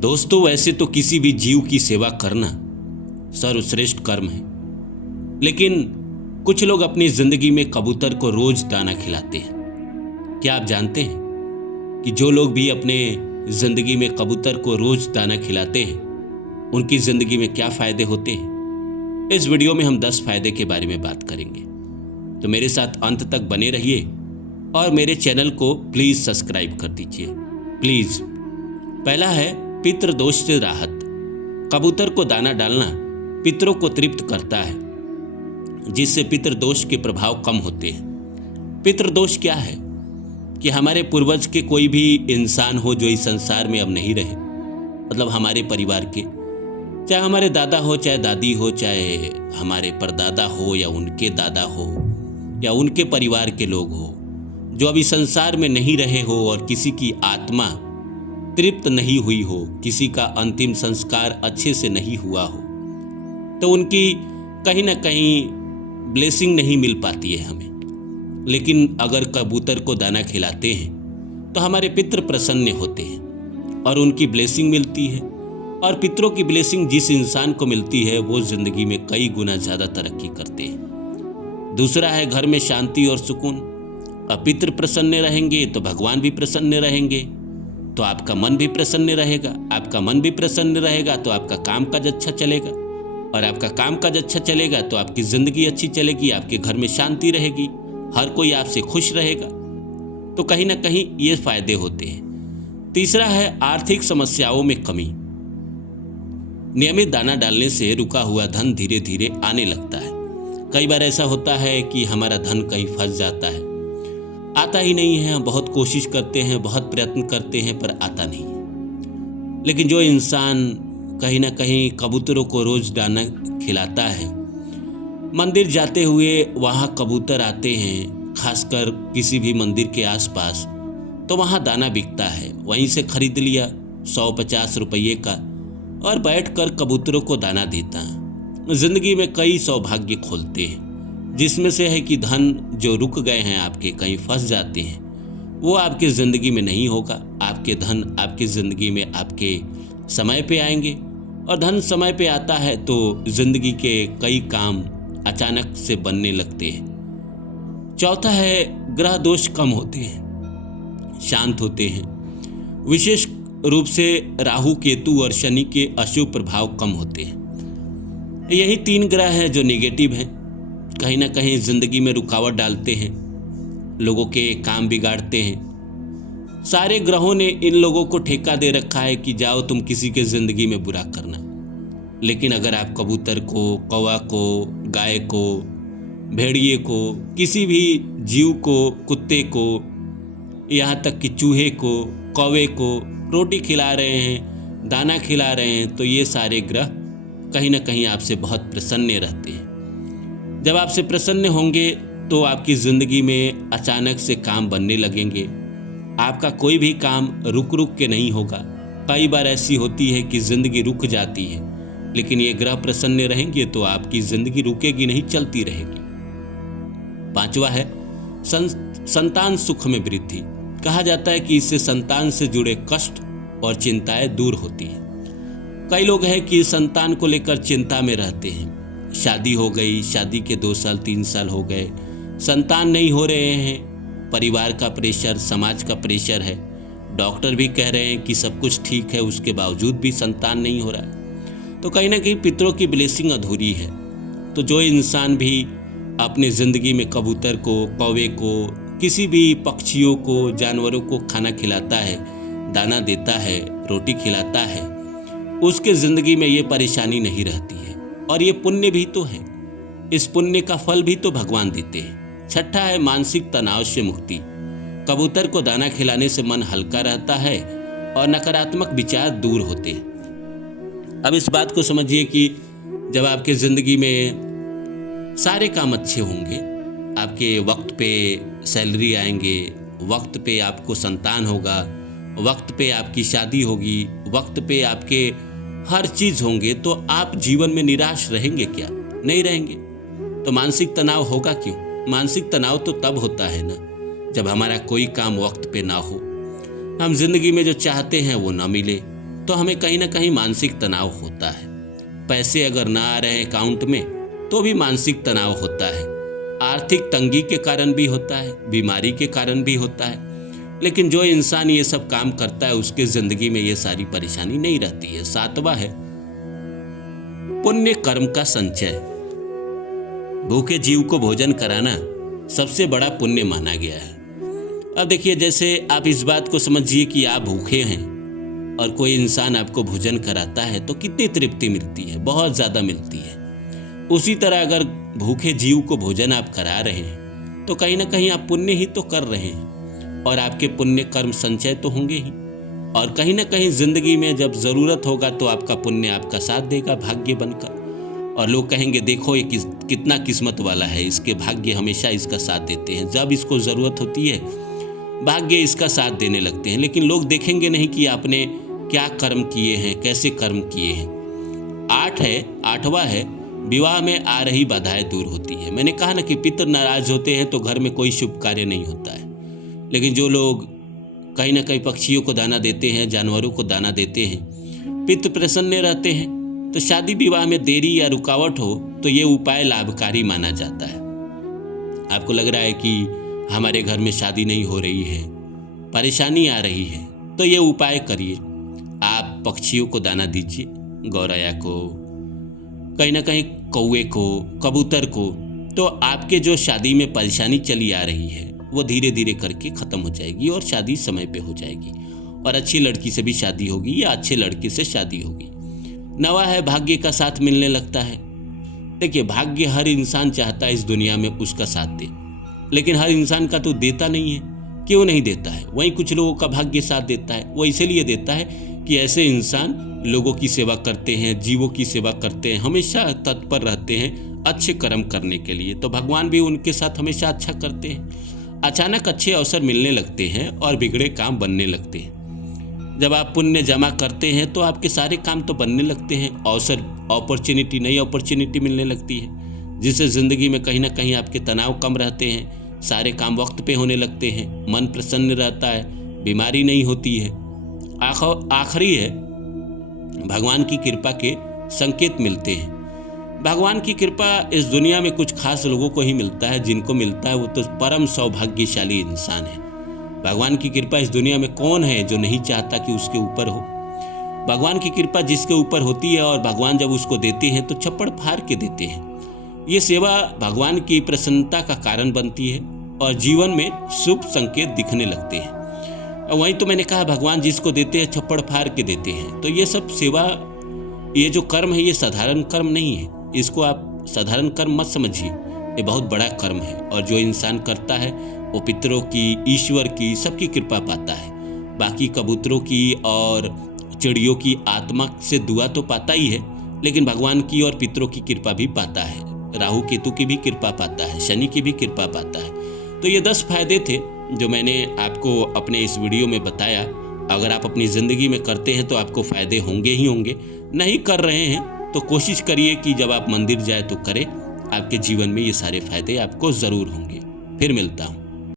दोस्तों, वैसे तो किसी भी जीव की सेवा करना सर्वश्रेष्ठ कर्म है, लेकिन कुछ लोग अपनी जिंदगी में कबूतर को रोज दाना खिलाते हैं। क्या आप जानते हैं कि जो लोग भी अपने जिंदगी में कबूतर को रोज दाना खिलाते हैं, उनकी जिंदगी में क्या फायदे होते हैं? इस वीडियो में हम 10 फायदे के बारे में बात करेंगे, तो मेरे साथ अंत तक बने रहिए और मेरे चैनल को प्लीज सब्सक्राइब कर दीजिए, प्लीज। पहला है पितृदोष से राहत। कबूतर को दाना डालना पितरों को तृप्त करता है, जिससे पितृदोष के प्रभाव कम होते हैं। पितृदोष क्या है कि हमारे पूर्वज के कोई भी इंसान हो जो इस संसार में अब नहीं रहे, मतलब हमारे परिवार के, चाहे हमारे दादा हो, चाहे दादी हो, चाहे हमारे परदादा हो या उनके दादा हो या उनके परिवार के लोग हो, जो अभी संसार में नहीं रहे हो और किसी की आत्मा तृप्त नहीं हुई हो, किसी का अंतिम संस्कार अच्छे से नहीं हुआ हो, तो उनकी कहीं ना कहीं ब्लेसिंग नहीं मिल पाती है हमें। लेकिन अगर कबूतर को दाना खिलाते हैं तो हमारे पितृ प्रसन्न होते हैं और उनकी ब्लेसिंग मिलती है, और पितरों की ब्लेसिंग जिस इंसान को मिलती है वो जिंदगी में कई गुना ज़्यादा तरक्की करते हैं। दूसरा है घर में शांति और सुकून। अब पितृ प्रसन्न रहेंगे तो भगवान भी प्रसन्न रहेंगे, तो आपका मन भी प्रसन्न रहेगा। आपका मन भी प्रसन्न रहेगा तो आपका कामकाज अच्छा चलेगा, और आपका कामकाज अच्छा चलेगा तो आपकी ज़िंदगी अच्छी चलेगी, आपके घर में शांति रहेगी, हर कोई आपसे खुश रहेगा। तो कहीं ना कहीं ये फायदे होते हैं। तीसरा है आर्थिक समस्याओं में कमी। नियमित दाना डालने से रुका हुआ धन धीरे धीरे आने लगता है। कई बार ऐसा होता है कि हमारा धन कहीं फंस जाता है, आता ही नहीं है। हम बहुत कोशिश करते हैं, बहुत प्रयत्न करते हैं, पर आता नहीं है। लेकिन जो इंसान कहीं ना कहीं कबूतरों को रोज दाना खिलाता है, मंदिर जाते हुए वहाँ कबूतर आते हैं, खासकर किसी भी मंदिर के आसपास, तो वहाँ दाना बिकता है, वहीं से खरीद लिया 100-50 रुपये का और बैठकर कबूतरों को दाना देता है। जिंदगी में कई सौभाग्य खोलते हैं, जिसमें से है कि धन जो रुक गए हैं आपके, कहीं फंस जाते हैं, वो आपके ज़िंदगी में नहीं होगा। आपके धन आपकी ज़िंदगी में आपके समय पे आएंगे, और धन समय पे आता है तो ज़िंदगी के कई काम अचानक से बनने लगते हैं। चौथा है ग्रह दोष कम होते हैं, शांत होते हैं। विशेष रूप से राहु, केतु और शनि के अशुभ प्रभाव कम होते हैं। यही 3 ग्रह हैं जो नेगेटिव हैं, कहीं ना कहीं ज़िंदगी में रुकावट डालते हैं, लोगों के काम बिगाड़ते हैं। सारे ग्रहों ने इन लोगों को ठेका दे रखा है कि जाओ तुम किसी के ज़िंदगी में बुरा करना। लेकिन अगर आप कबूतर को, कौवा को, गाय को, भेड़िए को, किसी भी जीव को, कुत्ते को, यहाँ तक कि चूहे को, कौवे को रोटी खिला रहे हैं, दाना खिला रहे हैं, तो ये सारे ग्रह कहीं ना कहीं आपसे बहुत प्रसन्न रहते हैं। जब आपसे प्रसन्न होंगे तो आपकी ज़िंदगी में अचानक से काम बनने लगेंगे। आपका कोई भी काम रुक रुक के नहीं होगा। कई बार ऐसी होती है कि ज़िंदगी रुक जाती है, लेकिन ये ग्रह प्रसन्न रहेंगे तो आपकी ज़िंदगी रुकेगी नहीं, चलती रहेगी। 5वां है संतान सुख में वृद्धि। कहा जाता है कि इससे संतान से जुड़े कष्ट और चिंताएं दूर होती हैं। कई लोग हैं कि संतान को लेकर चिंता में रहते हैं। शादी हो गई, शादी के 2 साल 3 साल हो गए, संतान नहीं हो रहे हैं। परिवार का प्रेशर, समाज का प्रेशर है, डॉक्टर भी कह रहे हैं कि सब कुछ ठीक है, उसके बावजूद भी संतान नहीं हो रहा है। तो कहीं ना कहीं पितरों की ब्लेसिंग अधूरी है। तो जो इंसान भी अपने ज़िंदगी में कबूतर को, कौवे को, किसी भी पक्षियों को, जानवरों को खाना खिलाता है, दाना देता है, रोटी खिलाता है, उसके ज़िंदगी में ये परेशानी नहीं रहती है। और ये पुण्य भी तो है, इस पुण्य का फल भी तो भगवान देते हैं। 6ठा है मानसिक तनाव से मुक्ति। कबूतर को दाना खिलाने से मन हल्का रहता है और नकारात्मक विचार दूर होते हैं। अब इस बात को समझिए कि जब आपके ज़िंदगी में सारे काम अच्छे होंगे, आपके वक्त पे सैलरी आएंगे, वक्त पे आपको संतान होगा, वक्त पे आपकी शादी होगी, वक्त पे आपके हर चीज़ होंगे, तो आप जीवन में निराश रहेंगे क्या? नहीं रहेंगे। तो मानसिक तनाव होगा क्यों? मानसिक तनाव तो तब होता है ना जब हमारा कोई काम वक्त पे ना हो, हम जिंदगी में जो चाहते हैं वो ना मिले, तो हमें कहीं ना कहीं मानसिक तनाव होता है। पैसे अगर ना आ रहे हैं अकाउंट में तो भी मानसिक तनाव होता है। आर्थिक तंगी के कारण भी होता है, बीमारी के कारण भी होता है। लेकिन जो इंसान ये सब काम करता है उसके जिंदगी में ये सारी परेशानी नहीं रहती है। 7वां है पुण्य कर्म का संचय। भूखे जीव को भोजन कराना सबसे बड़ा पुण्य माना गया है। अब देखिए, जैसे आप इस बात को समझिए कि आप भूखे हैं और कोई इंसान आपको भोजन कराता है तो कितनी तृप्ति मिलती है, बहुत ज़्यादा मिलती है। उसी तरह अगर भूखे जीव को भोजन आप करा रहे हैं तो कहीं ना कहीं आप पुण्य ही तो कर रहे हैं और आपके पुण्य कर्म संचय तो होंगे ही। और कहीं ना कहीं जिंदगी में जब ज़रूरत होगा तो आपका पुण्य आपका साथ देगा भाग्य बनकर, और लोग कहेंगे देखो ये कितना किस्मत वाला है, इसके भाग्य हमेशा इसका साथ देते हैं। जब इसको ज़रूरत होती है भाग्य इसका साथ देने लगते हैं। लेकिन लोग देखेंगे नहीं कि आपने क्या कर्म किए हैं, कैसे कर्म किए हैं। 8वां है विवाह में आ रही बाधाएं दूर होती है। मैंने कहा ना कि पितर नाराज होते हैं तो घर में कोई शुभ कार्य नहीं होता है। लेकिन जो लोग कहीं ना कहीं पक्षियों को दाना देते हैं, जानवरों को दाना देते हैं, पितर प्रसन्न रहते हैं। तो शादी विवाह में देरी या रुकावट हो तो ये उपाय लाभकारी माना जाता है। आपको लग रहा है कि हमारे घर में शादी नहीं हो रही है, परेशानी आ रही है, तो ये उपाय करिए। आप पक्षियों को दाना दीजिए, गौरैया को, कहीं ना कहीं कौवे को, कबूतर को। तो आपके जो शादी में परेशानी चली आ रही है वो धीरे धीरे करके ख़त्म हो जाएगी और शादी समय पे हो जाएगी और अच्छी लड़की से भी शादी होगी या अच्छे लड़के से शादी होगी। 9वां है भाग्य का साथ मिलने लगता है। देखिए, भाग्य हर इंसान चाहता है इस दुनिया में उसका साथ दे, लेकिन हर इंसान का तो देता नहीं है। क्यों नहीं देता है? वहीं कुछ लोगों का भाग्य साथ देता है। वो इसीलिए देता है कि ऐसे इंसान लोगों की सेवा करते हैं, जीवों की सेवा करते हैं, हमेशा तत्पर रहते हैं अच्छे कर्म करने के लिए। तो भगवान भी उनके साथ हमेशा अच्छा करते हैं। अचानक अच्छे अवसर मिलने लगते हैं और बिगड़े काम बनने लगते हैं। जब आप पुण्य जमा करते हैं तो आपके सारे काम तो बनने लगते हैं। नई अपॉर्चुनिटी मिलने लगती है, जिससे ज़िंदगी में कहीं ना कहीं आपके तनाव कम रहते हैं, सारे काम वक्त पे होने लगते हैं, मन प्रसन्न रहता है, बीमारी नहीं होती है। आखिरी है भगवान की कृपा के संकेत मिलते हैं। भगवान की कृपा इस दुनिया में कुछ खास लोगों को ही मिलता है। जिनको मिलता है वो तो परम सौभाग्यशाली इंसान है। भगवान की कृपा इस दुनिया में कौन है जो नहीं चाहता कि उसके ऊपर हो। भगवान की कृपा जिसके ऊपर होती है और भगवान जब उसको देते हैं तो छप्पड़ फाड़ के देते हैं। ये सेवा भगवान की प्रसन्नता का कारण बनती है और जीवन में शुभ संकेत दिखने लगते हैं। वहीं तो मैंने कहा भगवान जिसको देते हैं छप्पड़ फाड़ के देते हैं। तो ये सब सेवा, ये जो कर्म है ये साधारण कर्म नहीं है। इसको आप साधारण कर्म मत समझिए, ये बहुत बड़ा कर्म है। और जो इंसान करता है वो पितरों की, ईश्वर की, सबकी कृपा पाता है। बाकी कबूतरों की और चिड़ियों की आत्मा से दुआ तो पाता ही है, लेकिन भगवान की और पितरों की कृपा भी पाता है। राहु केतु की भी कृपा पाता है, शनि की भी कृपा पाता है। तो ये 10 फायदे थे जो मैंने आपको अपने इस वीडियो में बताया। अगर आप अपनी ज़िंदगी में करते हैं तो आपको फ़ायदे होंगे ही होंगे। नहीं कर रहे हैं तो कोशिश करिए कि जब आप मंदिर जाए तो करें। आपके जीवन में ये सारे फ़ायदे आपको ज़रूर होंगे। फिर मिलता हूँ।